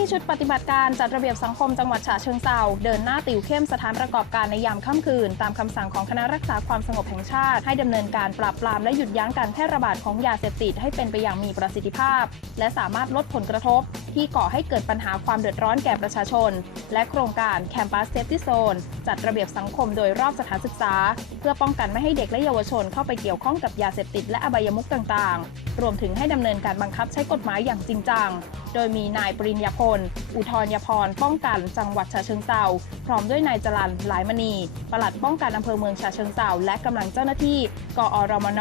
ที่ชุดปฏิบัติการจัดระเบียบสังคมจังหวัดฉะเชิงเซาเดินหน้าติวเข้มสถานประกอบการในยามค่ำคืน ตามคำสั่งของคณะรักษาความสงบแห่งชาติ ให้ดำเนินการปราบปรามและหยุดยั้งการแพร่ระบาดของยาเสพติดให้เป็นไปอย่างมีประสิทธิภาพ และสามารถลดผลกระทบ ที่ก่อให้เกิดปัญหาความเดือดร้อนแก่ประชาชน และโครงการ Campus Safety Zone จัดระเบียบสังคมโดยรอบสถานศึกษา เพื่อป้องกันไม่ให้เด็กและเยาวชนเข้าไปเกี่ยวข้องกับยาเสพติดและอบายมุขต่างๆ รวมถึงให้ดำเนินการบังคับใช้กฎหมายอย่างจริงจังโดยมีนายปริญญาพล อุทรยพร ป้องกัน จังหวัดฉะเชิงเซาพร้อมด้วยนายจรันหลายมณีปลัดป้องกันอำเภอเมืองฉะเชิงเซาและกำลังเจ้าหน้าที่ กอรมน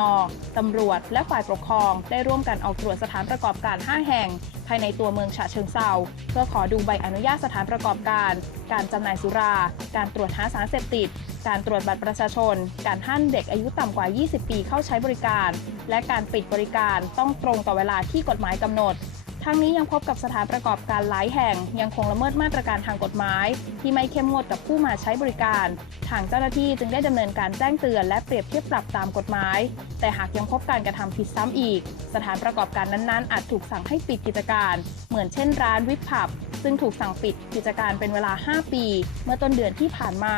ตำรวจ และฝ่ายปกครอง ได้ร่วมกันออกตรวจสถานประกอบการ 5 แห่ง ภายในตัวเมืองฉะเชิงเซาเพื่อขอดูใบอนุญาตสถานประกอบการ การจำหน่ายสุรา การตรวจหาสารเสพติดการตรวจบัตรประชาชน การห้ามเด็กอายุต่ำกว่า 20 ปีเข้าใช้บริการ และการปิดบริการต้องตรงต่อเวลาที่กฎหมายกำหนด ทั้งนี้ยังพบกับสถานประกอบการหลายแห่ง ยังคงละเมิดมาตรการทางกฎหมาย ที่ไม่เข้มงวดกับผู้มาใช้บริการ ทางเจ้าหน้าที่จึงได้ดำเนินการแจ้งเตือนและเปรียบเทียบปรับตามกฎหมาย แต่หากยังพบการกระทำผิดซ้ำอีก สถานประกอบการนั้นๆ อาจถูกสั่งให้ปิดกิจการ เหมือนเช่นร้านวิปผับ ซึ่งถูกสั่งปิดกิจการเป็นเวลา 5 ปี เมื่อต้นเดือนที่ผ่านมา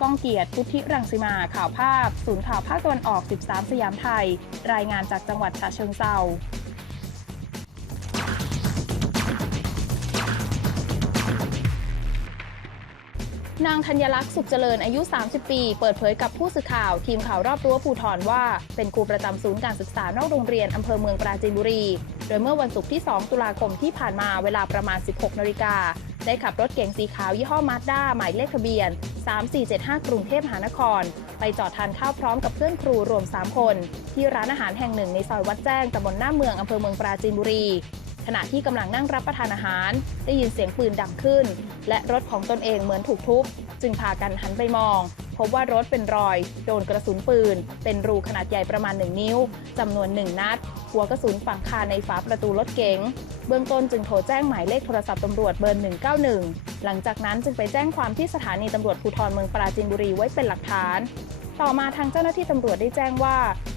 ก้องเกียรติพุทธิรังสิมาข่าวภาพ ศูนย์ข่าวภาคตะวันออก 13 สยามไทย รายงานจากจังหวัดฉะเชิงเทรา นางธัญลักษณ์สุขเจริญอายุ 30 ปี เปิดเผยกับผู้สื่อข่าว ทีมข่าวรอบรั้วภูทรว่า เป็นครูประจำศูนย์การศึกษานอกโรงเรียนอำเภอเมืองปราจีนบุรี โดยเมื่อวันศุกร์ที่ 2 ตุลาคมที่ผ่านมาเวลาประมาณ 16นาฬิกาได้ขับรถเก๋งสีขาวยี่ห้อมาสด้าหมายเลขทะเบียน 3475 กรุงเทพมหานคร ไปจอดทานข้าวพร้อมกับเพื่อนครูรวม 3 คน ที่ร้านอาหารแห่งหนึ่งในซอยวัดแจ้งตำบลหน้าเมืองอำเภอเมืองปราจีนบุรี ขณะที่กำลังนั่งรับประทานอาหาร ได้ยินเสียงปืนดังขึ้น และรถของตนเองเหมือนถูกทุบ จึงพากันหันไปมอง พบว่ารถเป็นรอย โดนกระสุนปืน เป็นรูขนาดใหญ่ประมาณ 1 นิ้วจำนวน 1 นัด หัวกระสุนฝังคาในฝาประตูรถเก๋งเบื้องต้นจึงโทรแจ้งหมายเลขโทรศัพท์ตำรวจเบอร์ 191 หลังจากนั้นจึงไปแจ้งความที่สถานีตำรวจภูธรเมืองปราจีนบุรีไว้เป็นหลักฐาน ต่อมาทางเจ้าหน้าที่ตำรวจได้แจ้งว่า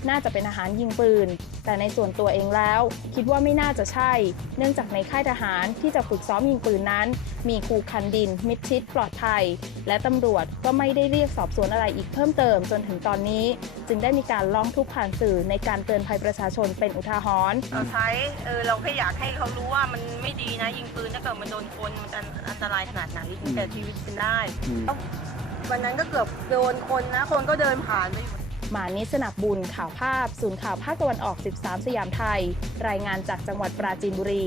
น่าจะเป็นอาหารยิงปืน แต่ในส่วนตัวเองแล้ว คิดว่าไม่น่าจะใช่ เนื่องจากในค่ายทหารที่จะฝึกซ้อมยิงปืนนั้น มีครูคันดิน มิดชิดปลอดภัย และตำรวจก็ไม่ได้เรียกสอบสวนอะไรอีกเพิ่มเติมจนถึงตอนนี้ จึงได้มีการร้องทุกข์ผ่านสื่อในการเตือนภัยประชาชนเป็นอุทาหรณ์เราใช้เออเราแค่อยากให้เขารู้ว่ามันไม่ดีนะยิงปืนถ้าเกิดมันโดนคนมันจะอันตรายขนาดไหนถึงแต่ชีวิตเป็นได้อืม วันนั้นก็เกือบโดนคนนะ คนก็เดินผ่านไปอยู่มานิสนับบุญข่าวภาพ ศูนย์ข่าวภาคตะวันออก 13 สยามไทย รายงานจากจังหวัดปราจีนบุรี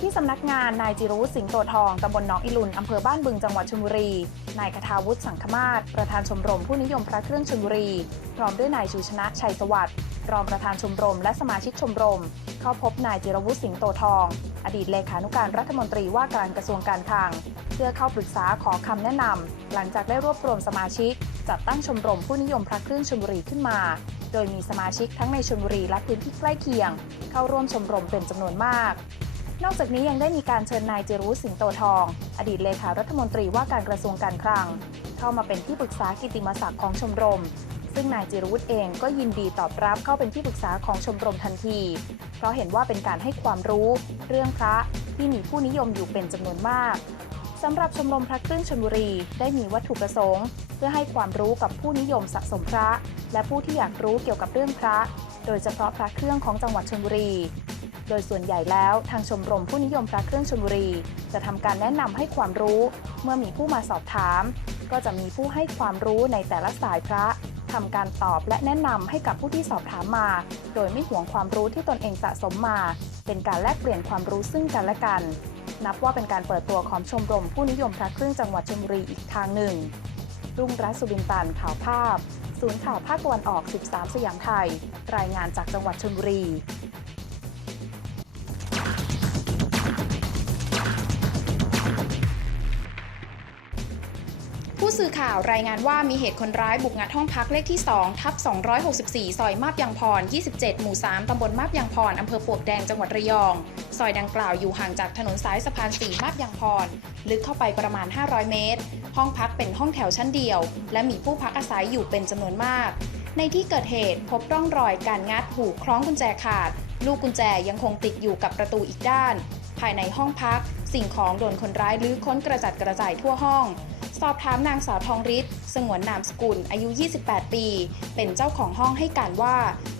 ที่สำนักงานนายจิรวุฒิสิงห์โตทอง ตำบลหนองอิลุนอำเภอบ้านบึง จังหวัดชลบุรี นายคทาวุฒิสังคมาศ ประธานชมรมผู้นิยมพระเครื่องชลบุรี พร้อมด้วยนายชูชนะชัยสวัสดิ์ รองประธานชมรม และสมาชิกชมรม เข้าพบนายจิรวุฒิสิงห์โตทอง อดีตเลขานุการรัฐมนตรีว่าการกระทรวงการคลัง เพื่อเข้าปรึกษาขอคำแนะนำหลังจากได้รวบรวมสมาชิก จัดตั้งชมรมผู้นิยมพระเครื่องชลบุรีขึ้นมา โดยมีสมาชิกทั้งในชลบุรีและพื้นที่ใกล้เคียง เข้าร่วมชมรมเป็นจำนวนมาก นอกจากนี้ยังได้มีการเชิญนายเจรุสิงโตทอง อดีตเลขารัฐมนตรีว่าการกระทรวงการคลัง เข้ามาเป็นที่ปรึกษากิติมศักดิ์ของชมรม ซึ่งนายจิรวุฒิเองก็ยินดีตอบรับเข้าเป็นที่ปรึกษาของชมรมทันที เพราะเห็นว่าเป็นการให้ความรู้เรื่องพระที่มีผู้นิยมอยู่เป็นจำนวนมากสำหรับชมรมพระเครื่องชลบุรีได้มีวัตถุประสงค์ เพื่อให้ความรู้กับผู้นิยมสะสมพระ และผู้ที่อยากรู้เกี่ยวกับเรื่องพระ โดยเฉพาะพระเครื่องของจังหวัดชลบุรี โดยส่วนใหญ่แล้วทางชมรมผู้นิยมพระเครื่องชลบุรี จะทำการแนะนำให้ความรู้ เมื่อมีผู้มาสอบถาม ก็จะมีผู้ให้ความรู้ในแต่ละสายพระ ทำการตอบและแนะนำให้กับผู้ที่สอบถามมา โดยไม่หวงความรู้ที่ตนเองสะสมมา เป็นการแลกเปลี่ยนความรู้ซึ่งกันและกัน นับว่าเป็นการเปิดตัวของชมรมผู้นิยมพระเครื่องจังหวัดชลบุรีอีกทางหนึ่ง รุ่งรัตน์สุบินตันข่าวภาพ ศูนย์ข่าวภาคตะวันออก 13 สยามไทย รายงานจากจังหวัดชลบุรี ผู้สื่อข่าวรายงานว่ามีเหตุคนร้ายบุกงัดห้องพักเลขที่ 2 ทับ 264 ซอยมาบยางพร 27 หมู่ 3 ตำบลมาบยางพร อำเภอปวกแดง จังหวัดระยอง ซอยดังกล่าวอยู่ห่างจากถนนสายสะพาน 4 มาบยางพร ลึกเข้าไปประมาณ 500 เมตร ห้องพักเป็นห้องแถวชั้นเดียว และมีผู้พักอาศัยอยู่เป็นจำนวนมาก ในที่เกิดเหตุพบร่องรอยการงัดหูคล้องกุญแจขาด ลูกกุญแจยังคงติดอยู่กับประตูอีกด้าน ภายในห้องพัก สิ่งของโดนคนร้ายลื้อค้นกระจัดกระจายทั่วห้อง สอบถามนางสาวทองฤทธิ์สงวนนามสกุล อายุ 28 ปี เป็นเจ้าของห้องให้การว่า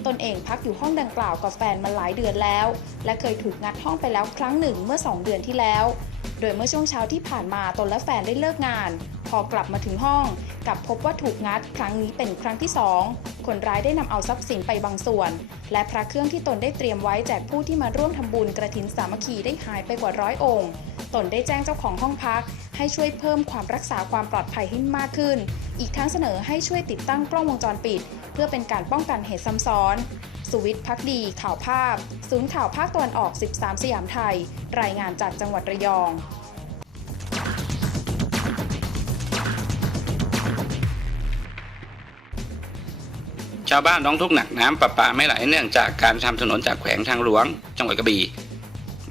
ตนเองพักอยู่ห้องดังกล่าวกับแฟนมาหลายเดือนแล้ว และเคยถูกงัดห้องไปแล้วครั้งหนึ่งเมื่อ 2 เดือนที่แล้ว โดยเมื่อช่วงเช้าที่ผ่านมาตนและแฟนได้เลิกงาน พอกลับมาถึงห้องกลับพบว่าถูกงัดครั้งนี้เป็นครั้งที่สองคนร้ายได้นำเอาทรัพย์สินไปบางส่วน และพระเครื่องที่ตนได้เตรียมไว้แจกผู้ที่มาร่วมทำบุญกระถินสามัคคีได้หายไปกว่าร้อยองค์ ตนได้แจ้งเจ้าของห้องพักให้ช่วยเพิ่มความรักษาความปลอดภัยให้มากขึ้น อีกทั้งเสนอให้ช่วยติดตั้งกล้องวงจรปิด เพื่อเป็นการป้องกันเหตุซ้ำซ้อน สุวิทย์พักดี ข่าวภาพ ศูนย์ข่าวภาคตะวันออก 13 สยามไทย รายงานจากจังหวัดระยองชาวบ้านร้องทุกข์หนักน้ำประปาไม่ไหลเนื่องจากการทำถนนจากแขวงทางหลวง จังหวัดกระบี่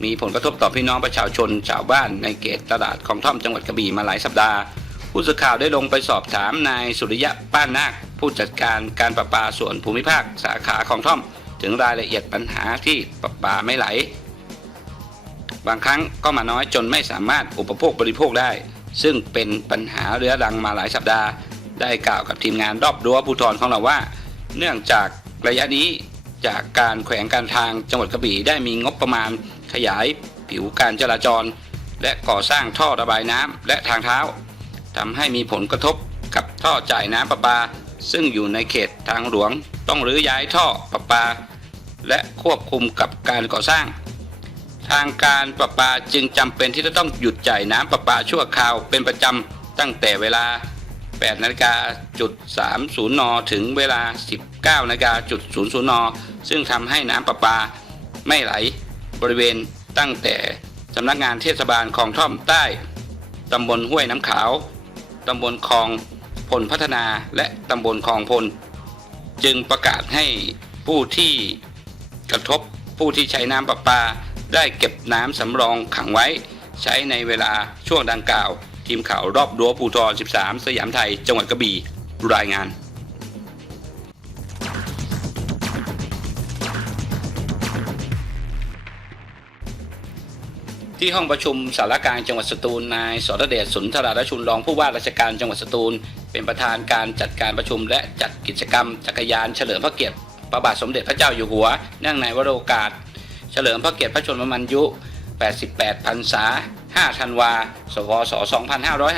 มีผลกระทบต่อพี่น้องประชาชนชาวบ้านในเขตตลาดของท่อมจังหวัดกระบี่มาหลายสัปดาห์ผู้สื่อข่าวได้ลงไปสอบถามนายสุริยะป้านนาคผู้จัดการการประปาส่วนภูมิภาคสาขาของท่อม ถึงรายละเอียดปัญหาที่ประปาไม่ไหล บางครั้งก็มาน้อยจนไม่สามารถอุปโภคบริโภคได้ ซึ่งเป็นปัญหาเรื้อรังมาหลายสัปดาห์ ได้กล่าวกับทีมงานรอบรั้วภูธรของเราว่า เนื่องจากระยะนี้จากการแขวงการทางจังหวัดกระบี่ได้มีงบประมาณ ขยายผิวการจราจร และก่อสร้างท่อระบายน้ำและทางเท้าทำให้มีผลกระทบกับท่อจ่ายน้ำประปา ซึ่งอยู่ในเขตทางหลวง ต้องรื้อย้ายท่อประปา และควบคุมกับการก่อสร้าง ทางการประปาจึงจำเป็นที่จะต้องหยุดจ่ายน้ำประปาชั่วคราวเป็นประจำตั้งแต่เวลา 8นาฬิกาจุด30นถึงเวลา 19นาฬิกาจุด00นซึ่งทำให้น้ำประปาไม่ไหล บริเวณตั้งแต่สำนักงานเทศบาลคลองท่อมใต้ตำบลห้วยน้ำขาวตำบลคลองพลพัฒนาและตำบลคลองพล จึงประกาศให้ผู้ที่กระทบผู้ที่ใช้น้ำประปา ได้เก็บน้ำสำรองขังไว้ ใช้ในเวลาช่วงดังกล่าว ทีมข่าวรอบรั้วภูทร 13 สยามไทย จังหวัดกระบี่รายงาน ที่ห้องประชุมสารกลางจังหวัดสตูลนายสรเดชสุนทรารชุนรองผู้ว่าราชการจังหวัดสตูล เป็นประธานการจัดการประชุม และจัดกิจกรรมจักรยานเฉลิมพระเกียรติพระบาทสมเด็จพระเจ้าอยู่หัวเนื่องในวโรกาส เฉลิมพระเกียรติพระชนมมันยุ 88 พรรษา 5 ธันวาสวศ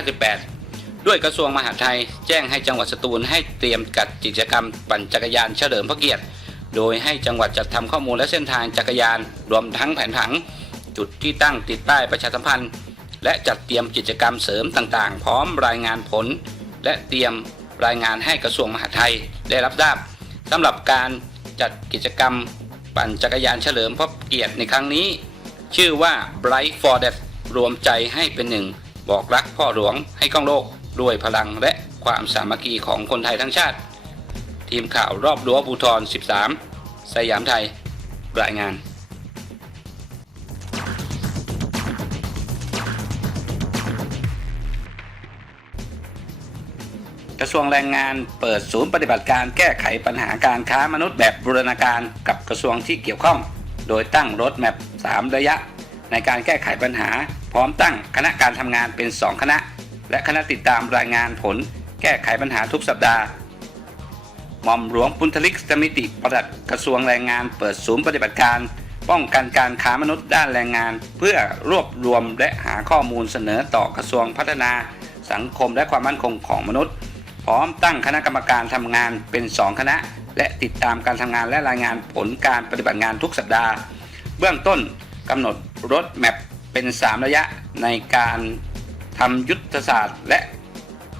2558 ด้วยกระทรวงมหาดไทยแจ้งให้จังหวัดสตูลให้เตรียมจัดกิจกรรมปั่นจักรยานเฉลิมพระเกียรติ โดยให้จังหวัดจัดทำข้อมูลและเส้นทางจักรยานรวมทั้งแผนผัง จุดที่ตั้งติดป้ายประชาสัมพันธ์ และจัดเตรียมกิจกรรมเสริมต่างๆ พร้อมรายงานผล และเตรียมรายงานให้กระทรวงมหาดไทยได้รับทราบสำหรับการจัดกิจกรรม ปั่นจักรยานเฉลิมพระเกียรติในครั้งนี้ ชื่อว่า Bright for That รวมใจให้เป็นหนึ่ง บอกรักพ่อหลวงให้ก้องโลกด้วยพลังและความสามัคคีของคนไทยทั้งชาติ ทีมข่าวรอบรั้วภูทร 13 สยามไทย รายงาน ระทรวงแรงงาน เปิดศูนย์ปฏิบัติการแก้ไขปัญหาการค้ามนุษย์แบบบูรณาการกับกระทรวงที่เกี่ยวข้อง โดยตั้งรถแมพ3ระยะ ในการแก้ไขปัญหา พร้อมตั้งคณะการทำงานเป็น 2 คณะ และคณะติดตามรายงานผล แก้ไขปัญหาทุกสัปดาห์หม่อมหลวงปุณธลิกสมิติปลัดกระทรวงแรงงานเปิดศูนย์ปฏิบัติการ ป้องกันการค้ามนุษย์ด้านแรงงาน เพื่อรวบรวมและหาข้อมูลเสนอต่อกระทรวงพัฒนา สังคมและความมั่นคงของมนุษย์ พร้อมตั้งคณะกรรมการทำงานเป็น 2 คณะ และติดตามการทำงานและรายงานผลการปฏิบัติงานทุกสัปดาห์ เบื้องต้นกำหนดรถแมพเป็น 3 ระยะในการทำยุทธศาสตร์ และ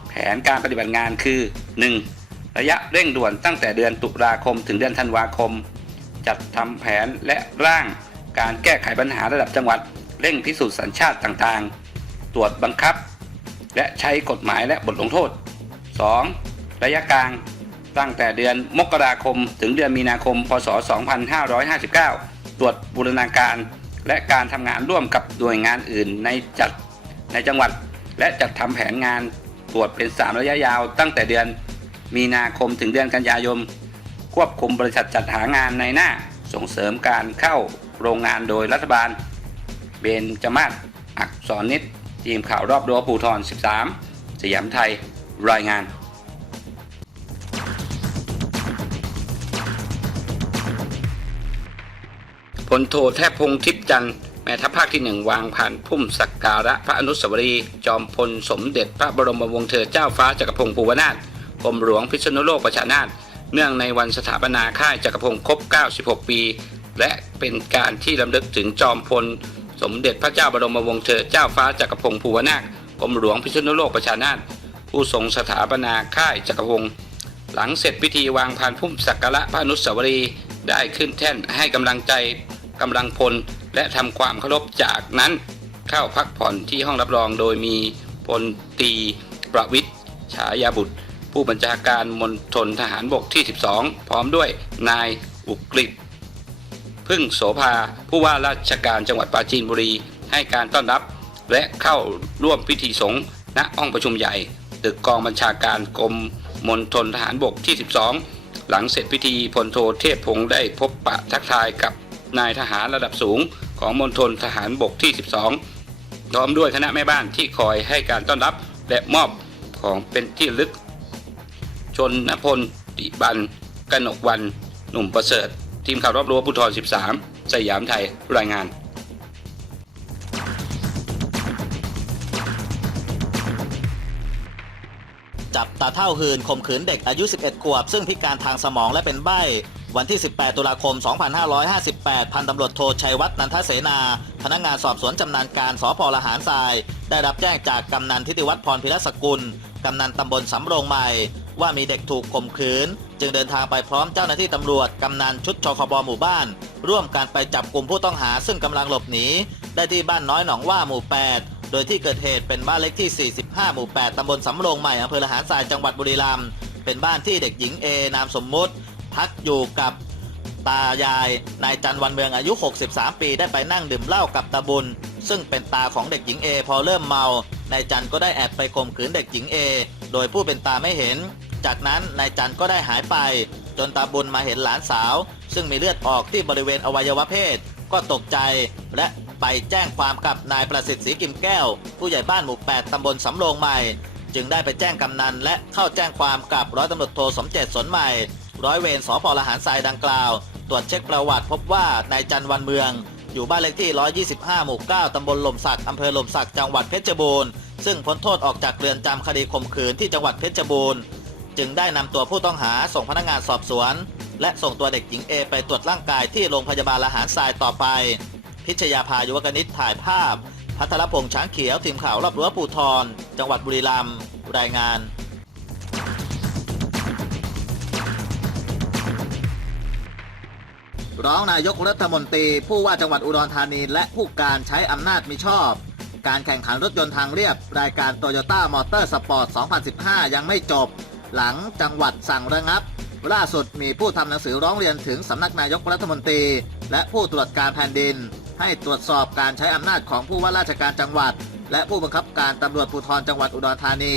แผนการปฏิบัติงานคือ 1. ระยะเร่งด่วนตั้งแต่เดือนตุลาคมถึงเดือนธันวาคม จัดทำแผนและร่างการแก้ไขปัญหาระดับจังหวัด เร่งพิสูจน์สัญชาติต่างๆ ตรวจบังคับ และใช้กฎหมายและบทลงโทษ 2. ระยะกลางตั้งแต่เดือนมกราคม ถึงเดือนมีนาคม พศ 2559 ตรวจบูรณาการ และการทำงานร่วมกับหน่วยงานอื่นในจัดในจังหวัด และจัดทำแผนงานตรวจเป็น 3 ระยะยาว ตั้งแต่เดือนมีนาคมถึงเดือนกันยายน ควบคุมบริษัทจัดหางานในหน้าส่งเสริมการเข้าโรงงานโดยรัฐบาล เบนจมาศอักษรนิดทีมข่าวรอบรั้วภูทร 13 สยามไทย รายงานพลโทแทบพงทิพย์จันทร์แม่ทัพภาคที่หนึ่งวางผ่านพุ่มสักการะพระอนุสาวรีย์จอมพลสมเด็จพระบรมวงศ์เธอเจ้าฟ้าจักรพงศ์ภูวนาถกรมหลวงพิษณุโลกประชานาถเนื่องในวันสถาปนาค่ายจักรพงศ์ครบ 96 ปี และเป็นการที่ลำลึกถึงจอมพล สมเด็จพระเจ้าบรมวงศ์เธอเจ้าฟ้าจักรพงศ์ภูวนาถกรมหลวงพิษณุโลกประชานาถ ผู้ทรงสถาปนาค่ายจักรพงศ์หลังเสร็จพิธีวางพานพุ่มสักการะพระนุสาวรีย์ได้ขึ้นแท่นให้กำลังใจกำลังพล และทำความเคารพจากนั้นเข้าพักผ่อนที่ห้องรับรองโดยมีพลตีประวิทย์ฉายาบุตร ผู้บัญชาการมณฑลทหารบกที่ 12 พร้อมด้วยนายอุกฤษพึ่งโสภาผู้ว่าราชการจังหวัดปราจีนบุรีให้การต้อนรับ และเข้าร่วมพิธีสงฆ์ณห้องประชุมใหญ่ ตึกกองบัญชาการกรมมณฑลทหารบกที่ 12 หลังเสร็จพิธีพลโทเทพพงศ์ได้พบปะทักทายกับนายทหารระดับสูงของมณฑลทหารบกที่ 12พร้อมด้วยคณะแม่บ้านที่คอยให้การต้อนรับและมอบของเป็นที่ลึก ชนนพลติบันกนกวัน หนุ่มประเสริฐ ทีมข่าวรอบรั้วภูธร13 สยามไทยรายงาน จับตาเท่าหืนข่มขืนเด็กอายุ 11 ขวบ ซึ่งพิการทางสมองและเป็นใบ้ วันที่ 18 ตุลาคม 2558 พันตำรวจโทชัยวัฒน์นันทเสนา พนักงานสอบสวนจำนาญการสพละหารทราย ได้รับแจ้งจากกำนันทิติวัฒน์พรพิรสกุล กำนันตำบลสำโรงใหม่ ว่ามีเด็กถูกข่มขืน จึงเดินทางไปพร้อมเจ้าหน้าที่ตำรวจกำนันชุดชคบหมู่บ้าน ร่วมการไปจับกลุ่มผู้ต้องหาซึ่งกำลังหลบหนีได้ที่บ้านน้อยหนองว่าหมู่ 8 โดยที่เกิดเหตุเป็นบ้านเล็กที่ 45 หมู่ 8 ตำบลสำโรงใหม่อำเภอละหารทรายจังหวัดบุรีรัมย์ เป็นบ้านที่เด็กหญิงเอนามสมมุติ พักอยู่กับตายาย นายจันวันเมืองอายุ 63 ปีได้ไปนั่งดื่มเหล้ากับตาบุญ ซึ่งเป็นตาของเด็กหญิงเอพอเริ่มเมานายจันก็ได้แอบไปข่มขืนเด็กหญิงเอโดยผู้เป็นตาไม่เห็น จากนั้นนายจันก็ได้หายไป จนตาบุญมาเห็นหลานสาว ซึ่งมีเลือดออกที่บริเวณอวัยวะเพศก็ตกใจ และ ไปแจ้งความกับนายประสิทธิ์ศรีกิมแก้ว ผู้ใหญ่บ้านหมู่ 8 ตำบลสำโรงใหม่ จึงได้ไปแจ้งกำนัน และเข้าแจ้งความกับร้อยตำรวจโทสมเจตสนใหม่ ร้อยเวรสพละหารทรายดังกล่าว ตรวจเช็คประวัติพบว่านายจันวันเมือง อยู่บ้านเลขที่ 125 หมู่ 9 ตำบลหล่มสัก อำเภอหล่มสัก จังหวัดเพชรบูรณ์ ซึ่งพ้นโทษออกจากเรือนจำคดีข่มขืนที่จังหวัดเพชรบูรณ์ จึงได้นำตัวผู้ต้องหาส่งพนักงานสอบสวน และส่งตัวเด็กหญิงเอไปตรวจร่างกายที่โรงพยาบาลละหารทรายต่อไป พิชยาภายุวกนิษฐ์ถ่ายภาพ พัทรพงษ์ช้างเขียวทีมข่าวรอบรั้วปูทรจังหวัดบุรีรัมย์รายงานร้องนายกรัฐมนตรี ผู้ว่าจังหวัดอุดรธานี และผู้การใช้อำนาจมิชอบ การแข่งขันรถยนต์ทางเรียบ รายการโตโยต้ามอเตอร์สปอร์ต 2015 ยังไม่จบ หลังจังหวัดสั่งระงับ ล่าสุดมีผู้ทำหนังสือร้องเรียนถึงสำนักนายกรัฐมนตรี และผู้ตรวจการแผ่นดิน ให้ตรวจสอบการใช้อำนาจของผู้ว่าราชการจังหวัด และผู้บังคับการตำรวจภูธรจังหวัดอุดรธานี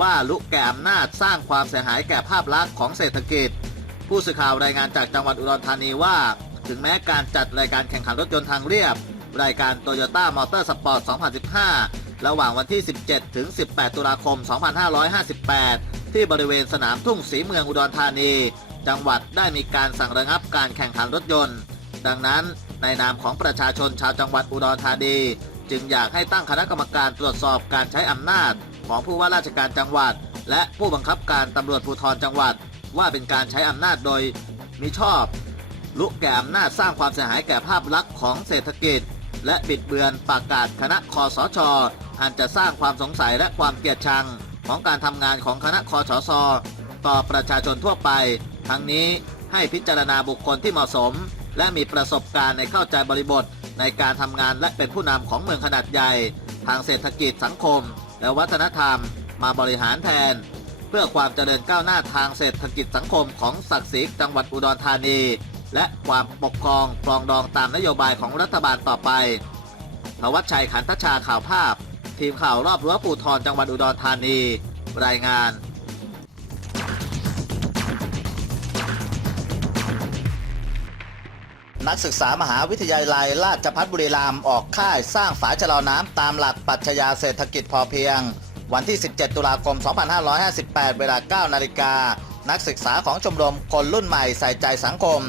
ว่าลุกแก่อำนาจสร้างความเสียหายแก่ภาพลักษณ์ของเศรษฐกิจ ผู้สื่อข่าวรายงานจากจังหวัดอุดรธานีว่า ถึงแม้การจัดรายการแข่งขันรถยนต์ทางเรียบ รายการโตโยต้ามอเตอร์สปอร์ต2015 ระหว่างวันที่ 17 ถึง 18 ตุลาคม 2558 ที่บริเวณสนามทุ่งสีเมืองอุดรธานี จังหวัดได้มีการสั่งระงับการแข่งขันรถยนต์ ดังนั้น ในนามของประชาชนชาวจังหวัดอุดรธานี จึงอยากให้ตั้งคณะกรรมการตรวจสอบการใช้อำนาจ ของผู้ว่าราชการจังหวัด และผู้บังคับการตำรวจภูธรจังหวัด ว่าเป็นการใช้อำนาจโดยมิชอบ ลุกแก่อำนาจสร้างความเสียหายแก่ภาพลักษณ์ของเศรษฐกิจ และบิดเบือนประกาศคณะคอสชอันจะสร้างความสงสัยและความเกลียดชัง ของการทำงานของคณะคอสชต่อประชาชนทั่วไป ทั้งนี้ให้พิจารณาบุคคลที่เหมาะสม และมีประสบการณ์ในเข้าใจบริบท ในการทำงานและเป็นผู้นำของเมืองขนาดใหญ่ ทางเศรษฐกิจสังคม และวัฒนธรรม มาบริหารแทน เพื่อความเจริญก้าวหน้าทางเศรษฐกิจสังคมของศักดิ์ศรีจังหวัดอุดรธานี และความปกครองปรองดองตามนโยบายของรัฐบาลต่อไปทวัชชัยขันทชาข่าวภาพ ทีมข่าวรอบรั้วปูทรจังหวัดอุดรธานี รายงาน นักศึกษามหาวิทยาลัยราชภัฏบุรีรัมย์ออกค่ายสร้างฝายชะลอน้ำตามหลักปรัชญาเศรษฐกิจพอเพียง วันที่ 17 ตุลาคม 2558 เวลา 9 นาฬิกา นักศึกษาของชมรมคนรุ่นใหม่ใส่ใจสังคม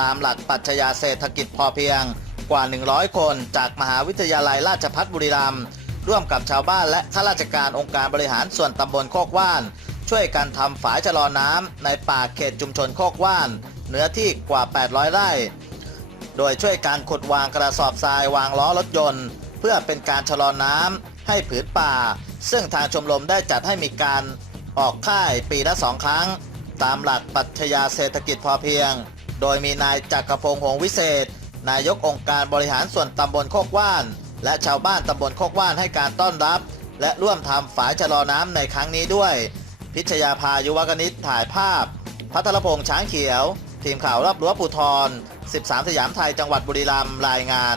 ตามหลักปรัชญาเศรษฐกิจพอเพียง กว่า 100 คนจากมหาวิทยาลัยราชภัฏบุรีรัมย์ร่วมกับชาวบ้านและข้าราชการองค์การบริหารส่วนตำบลโคกว่าน ช่วยกันทำฝายชะลอน้ำในป่าเขตชุมชนโคกว่านเนื้อที่กว่า 800 ไร่ โดยช่วยการขุดวางกระสอบทรายวางล้อรถยนต์ เพื่อเป็นการชะลอน้ำให้ผืนป่า ซึ่งทางชมรมได้จัดให้มีการออกค่ายปีละสองครั้ง ตามหลักปรัชญาเศรษฐกิจพอเพียง โดยมีนายจักรพงษ์หงวิเศษ นายกองค์การบริหารส่วนตำบลโคกว่าน และชาวบ้านตำบลโคกว่านให้การต้อนรับ และร่วมทำฝายชะลอน้ำในครั้งนี้ด้วย พิชยาภายุวกนิษฐ์ถ่ายภาพ พัทรพงษ์ช้างเขียว ทีมข่าวรอบรั้วภูทร 13 สยามไทยจังหวัดบุรีรัมย์รายงาน